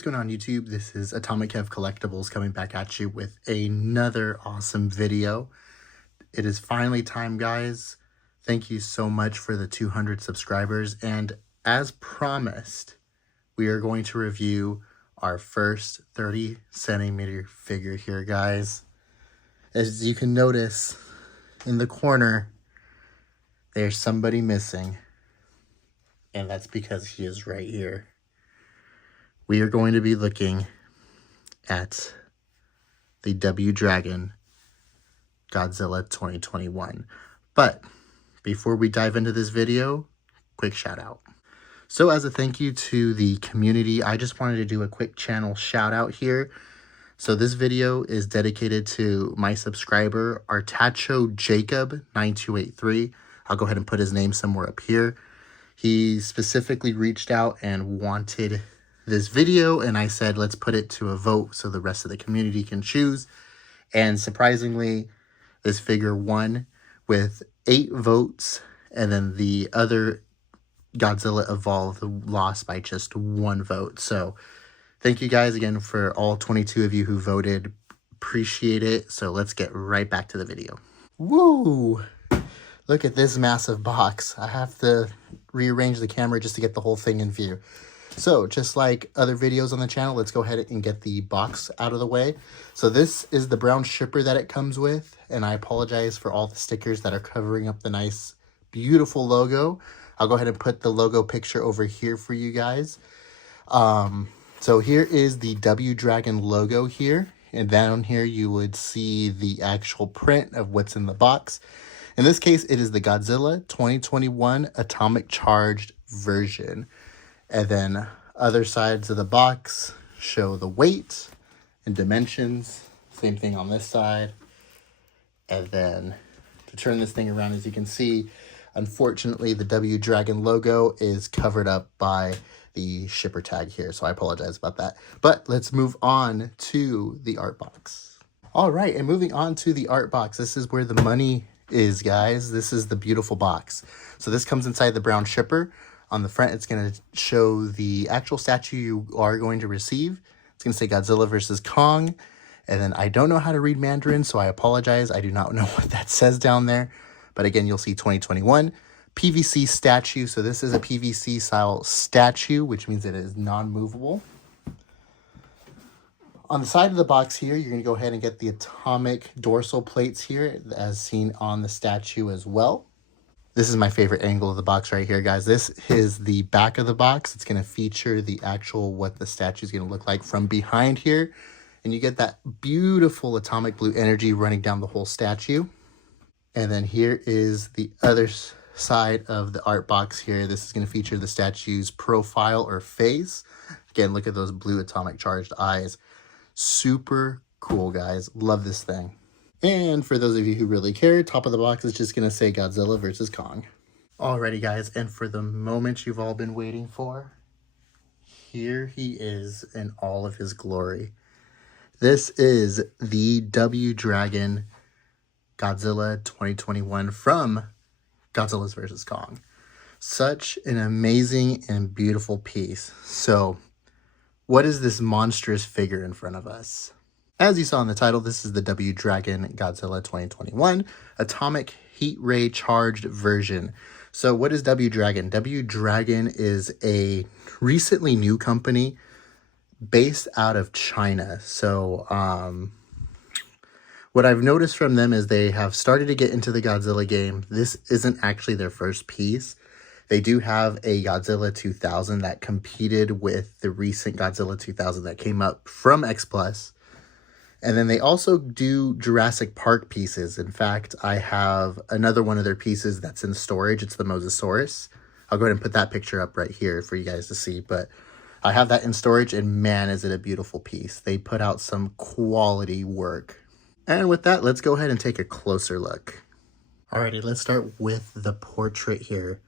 what's going on YouTube? This is AtomicKev Collectibles coming back at you with another awesome video. It is finally time, guys. Thank you so much for the 200 subscribers, and as promised, we are going to review our first 30 centimeter figure here, guys. As you can notice in the corner, there's somebody missing, and that's because he is right here. We are going to be looking at the W-Dragon Godzilla 2021. But before we dive into this video, quick shout out. So as a thank you to the community, I just wanted to do a quick channel shout out here. So this video is dedicated to my subscriber, Artacho Jacob 9283. I'll go ahead and put his name somewhere up here. He specifically reached out and wanted this video, and I said let's put it to a vote so the rest of the community can choose. And surprisingly, this figure won with 8 votes, and then the other Godzilla Evolved lost by just 1 vote. So thank you guys again for all 22 of you who voted. Appreciate it. So let's get right back to the video. Woo! Look at this massive box. I have to rearrange the camera just to get the whole thing in view. So just like other videos on the channel, let's go ahead and get the box out of the way. So this is the brown shipper that it comes with, and I apologize for all the stickers that are covering up the nice, beautiful logo. I'll go ahead and put the logo picture over here for you guys. So here is the W-Dragon logo here, and down here you would see the actual print of what's in the box. In this case, it is the Godzilla 2021 Atomic Charged version. And then other sides of the box show the weight and dimensions. Same thing on this side. And then to turn this thing around, as you can see, unfortunately, the W-Dragon logo is covered up by the shipper tag here. So I apologize about that. But let's move on to the art box. All right, and moving on to the art box. This is where the money is, guys. This is the beautiful box. So this comes inside the brown shipper. On the front, it's going to show the actual statue you are going to receive. It's going to say Godzilla versus Kong. And then I don't know how to read Mandarin, so I apologize. I do not know what that says down there. But again, you'll see 2021 PVC statue. So this is a PVC style statue, which means it is non-movable. On the side of the box here, you're going to go ahead and get the atomic dorsal plates here, as seen on the statue as well. This is my favorite angle of the box right here, guys. This is the back of the box. It's going to feature the actual what the statue is going to look like from behind here. And you get that beautiful atomic blue energy running down the whole statue. And then here is the other side of the art box here. This is going to feature the statue's profile or face. Again, look at those blue atomic charged eyes. Super cool, guys. Love this thing. And for those of you who really care, top of the box is just going to say Godzilla versus Kong. Alrighty, guys, and for the moment you've all been waiting for, here he is in all of his glory. This is the W-Dragon Godzilla 2021 from Godzilla versus Kong. Such an amazing and beautiful piece. So, what is this monstrous figure in front of us? As you saw in the title, this is the W-Dragon Godzilla 2021 Atomic Heat Ray Charged version. So what is W-Dragon? W-Dragon is a recently new company based out of China. So what I've noticed from them is they have started to get into the Godzilla game. This isn't actually their first piece. They do have a Godzilla 2000 that competed with the recent Godzilla 2000 that came up from X Plus. And then they also do Jurassic Park pieces. In fact, I have another one of their pieces that's in storage. It's the Mosasaurus. I'll go ahead and put that picture up right here for you guys to see. But I have that in storage, and man, is it a beautiful piece. They put out some quality work. And with that, let's go ahead and take a closer look. Alrighty, let's start with the portrait here.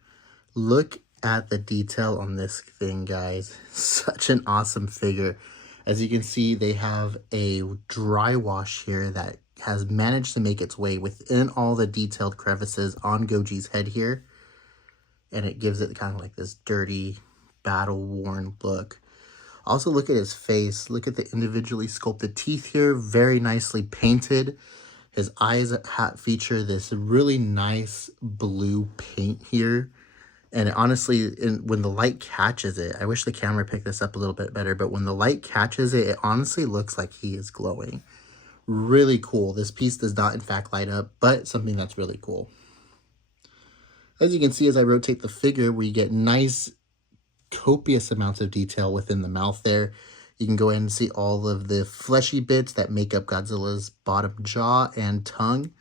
Look at the detail on this thing, guys. Such an awesome figure. As you can see, they have a dry wash here that has managed to make its way within all the detailed crevices on Goji's head here. And it gives it kind of like this dirty, battle-worn look. Also, look at his face. Look at the individually sculpted teeth here. Very nicely painted. His eyes feature this really nice blue paint here. And honestly, when the light catches it, I wish the camera picked this up a little bit better, but when the light catches it, it honestly looks like he is glowing. Really cool. This piece does not, in fact, light up, but something that's really cool. As you can see, as I rotate the figure, we get nice, copious amounts of detail within the mouth there. You can go ahead and see all of the fleshy bits that make up Godzilla's bottom jaw and tongue.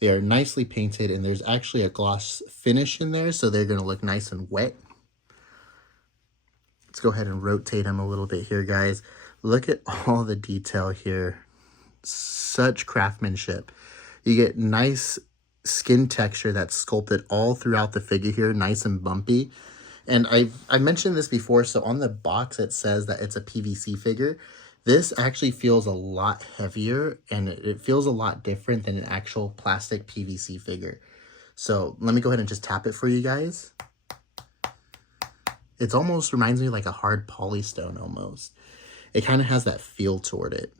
They are nicely painted, and there's actually a gloss finish in there, so they're going to look nice and wet. Let's go ahead and rotate them a little bit here, guys. Look at all the detail here. Such craftsmanship. You get nice skin texture that's sculpted all throughout the figure here, nice and bumpy. And I mentioned this before, so on the box it says that it's a PVC figure. This actually feels a lot heavier, and it feels a lot different than an actual plastic PVC figure. So let me go ahead and just tap it for you guys. It almost reminds me like a hard polystone almost. It kind of has that feel toward it.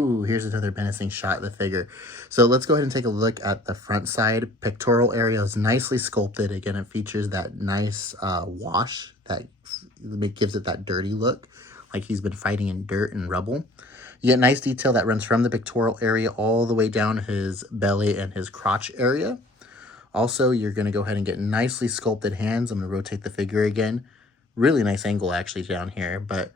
Ooh, here's another menacing shot of the figure. So let's go ahead and take a look at the front side. Pectoral area is nicely sculpted. Again, it features that nice wash that gives it that dirty look, like he's been fighting in dirt and rubble. You get nice detail that runs from the pectoral area all the way down his belly and his crotch area. Also, you're going to go ahead and get nicely sculpted hands. I'm going to rotate the figure again. Really nice angle actually down here, but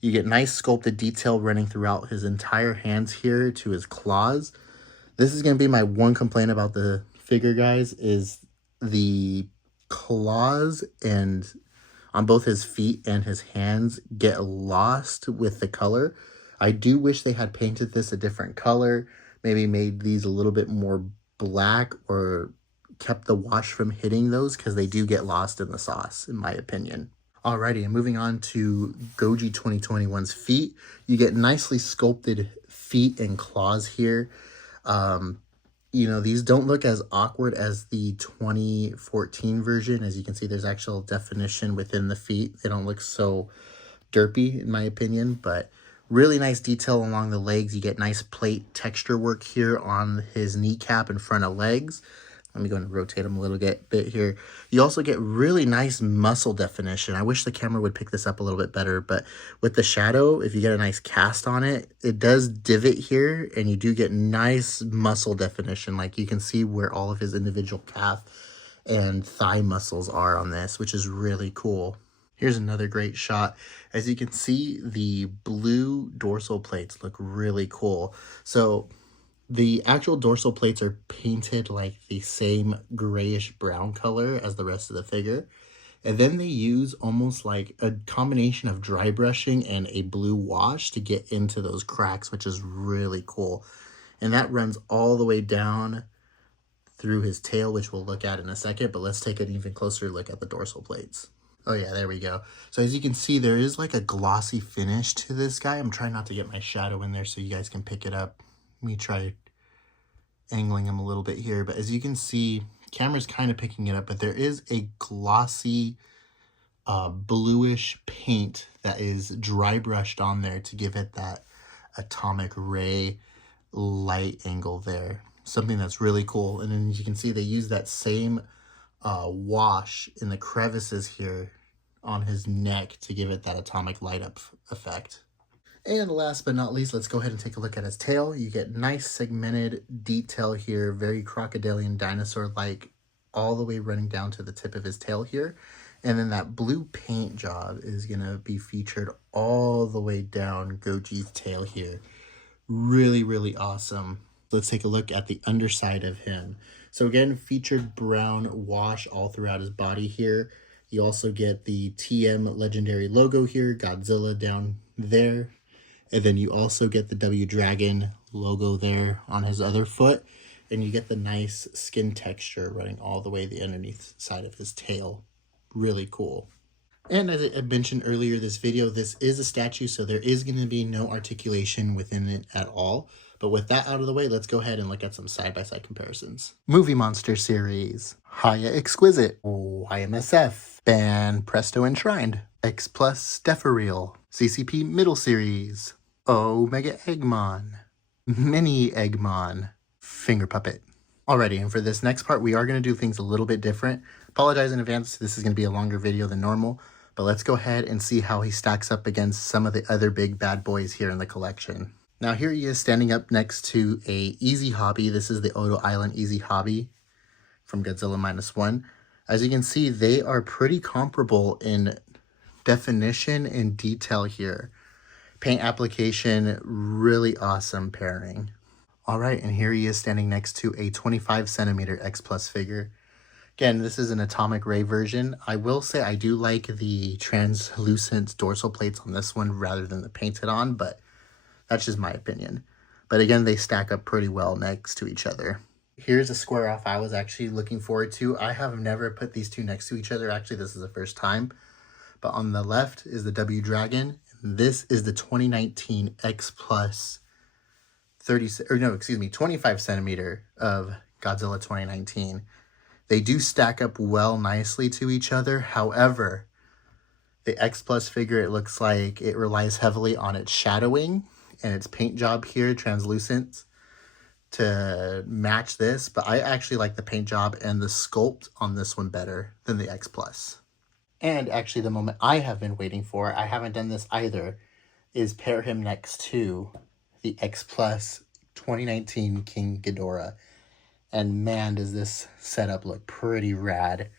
you get nice sculpted detail running throughout his entire hands here to his claws. This is going to be my one complaint about the figure, guys, is the claws and on both his feet and his hands get lost with the color. I do wish they had painted this a different color, maybe made these a little bit more black or kept the wash from hitting those, because they do get lost in the sauce, in my opinion. Alrighty, and moving on to Goji 2021's feet. You get nicely sculpted feet and claws here. You know, these don't look as awkward as the 2014 version. As you can see, there's actual definition within the feet. They don't look so derpy, in my opinion, but really nice detail along the legs. You get nice plate texture work here on his kneecap and front of legs. Let me go and rotate them a little bit here. You also get really nice muscle definition. I wish the camera would pick this up a little bit better, but with the shadow, if you get a nice cast on it, it does divot here, and you do get nice muscle definition. Like you can see where all of his individual calf and thigh muscles are on this, which is really cool. Here's another great shot. As you can see, the blue dorsal plates look really cool. So the actual dorsal plates are painted like the same grayish brown color as the rest of the figure. And then they use almost like a combination of dry brushing and a blue wash to get into those cracks, which is really cool. And that runs all the way down through his tail, which we'll look at in a second. But let's take an even closer look at the dorsal plates. Oh yeah, there we go. So as you can see, there is like a glossy finish to this guy. I'm trying not to get my shadow in there so you guys can pick it up. Let me try angling him a little bit here, but as you can see, camera's kind of picking it up, but there is a glossy bluish paint that is dry brushed on there to give it that atomic ray light angle there. Something that's really cool. And then you can see they use that same wash in the crevices here on his neck to give it that atomic light up effect. And last but not least, let's go ahead and take a look at his tail. You get nice segmented detail here, very crocodilian dinosaur-like, all the way running down to the tip of his tail here. And then that blue paint job is going to be featured all the way down Goji's tail here. Really, really awesome. Let's take a look at the underside of him. So again, featured brown wash all throughout his body here. You also get the TM legendary logo here, Godzilla down there. And then you also get the W-Dragon logo there on his other foot. And you get the nice skin texture running all the way the underneath side of his tail. Really cool. And as I mentioned earlier this video, this is a statue, so there is going to be no articulation within it at all. But with that out of the way, let's go ahead and look at some side-by-side comparisons. Movie Monster Series. Haya Exquisite. IMSF. Ban Presto Enshrined. X Plus Stephariel. CCP Middle Series, Omega Eggmon, Mini Eggmon, Finger Puppet. Alrighty, and for this next part, we are going to do things a little bit different. Apologize in advance, this is going to be a longer video than normal, but let's go ahead and see how he stacks up against some of the other big bad boys here in the collection. Now here he is standing up next to a Easy Hobby. This is the Odo Island Easy Hobby from Godzilla -1. As you can see, they are pretty comparable in definition and detail here. Paint application, really awesome pairing. All right, and here he is standing next to a 25 centimeter X Plus figure. Again, this is an Atomic Ray version. I will say I do like the translucent dorsal plates on this one rather than the painted on, but that's just my opinion. But again, they stack up pretty well next to each other. Here's a square off I was actually looking forward to. I have never put these two next to each other. Actually, this is the first time. But on the left is the W-Dragon. This is the 2019 X Plus 25 centimeter of Godzilla 2019. They do stack up well nicely to each other. However, the X Plus figure, it looks like it relies heavily on its shadowing and its paint job here, translucent, to match this. But I actually like the paint job and the sculpt on this one better than the X Plus. And actually the moment I have been waiting for, I haven't done this either, is pair him next to the X Plus 2019 King Ghidorah. And man, does this setup look pretty rad.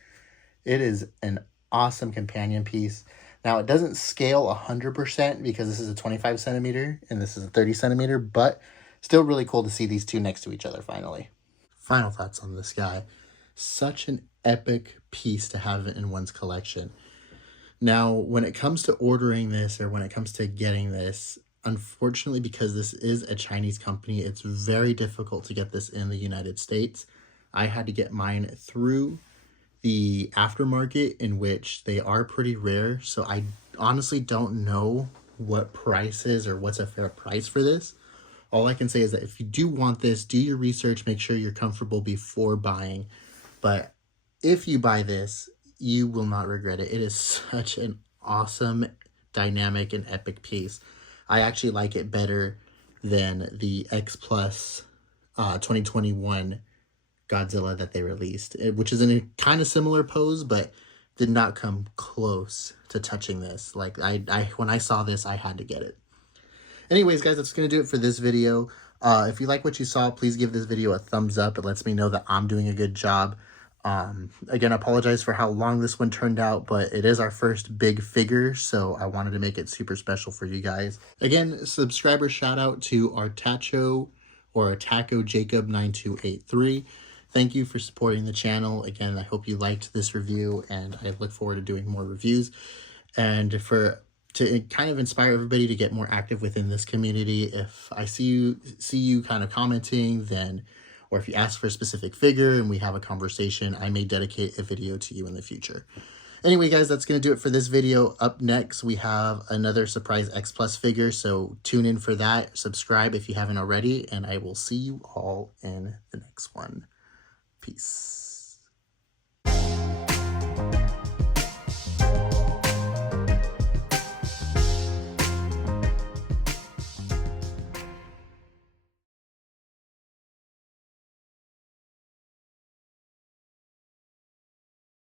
It is an awesome companion piece. Now, it doesn't scale 100% because this is a 25 centimeter and this is a 30 centimeter, but still really cool to see these two next to each other finally. Final thoughts on this guy. Such an epic piece to have in one's collection. Now, when it comes to ordering this or when it comes to getting this, unfortunately, because this is a Chinese company, it's very difficult to get this in the United States. I had to get mine through the aftermarket, in which they are pretty rare. So I honestly don't know what price is or what's a fair price for this. All I can say is that if you do want this, do your research, make sure you're comfortable before buying. But if you buy this, you will not regret it. It is such an awesome, dynamic, and epic piece. I actually like it better than the X Plus 2021 Godzilla that they released, which is in a kind of similar pose, but did not come close to touching this. Like, when I saw this, I had to get it. Anyways, guys, that's going to do it for this video. If you like what you saw, please give this video a thumbs up. It lets me know that I'm doing a good job. Again, I apologize for how long this one turned out, but it is our first big figure, so I wanted to make it super special for you guys. Again, subscriber shout out to Artacho or Taco Jacob 9283. Thank you for supporting the channel. Again, I hope you liked this review, and I look forward to doing more reviews. And to kind of inspire everybody to get more active within this community, if I see you kind of commenting, then, or if you ask for a specific figure and we have a conversation, I may dedicate a video to you in the future. Anyway, guys, that's going to do it for this video. Up next, we have another surprise X Plus figure, so tune in for that. Subscribe if you haven't already, and I will see you all in the next one. Peace.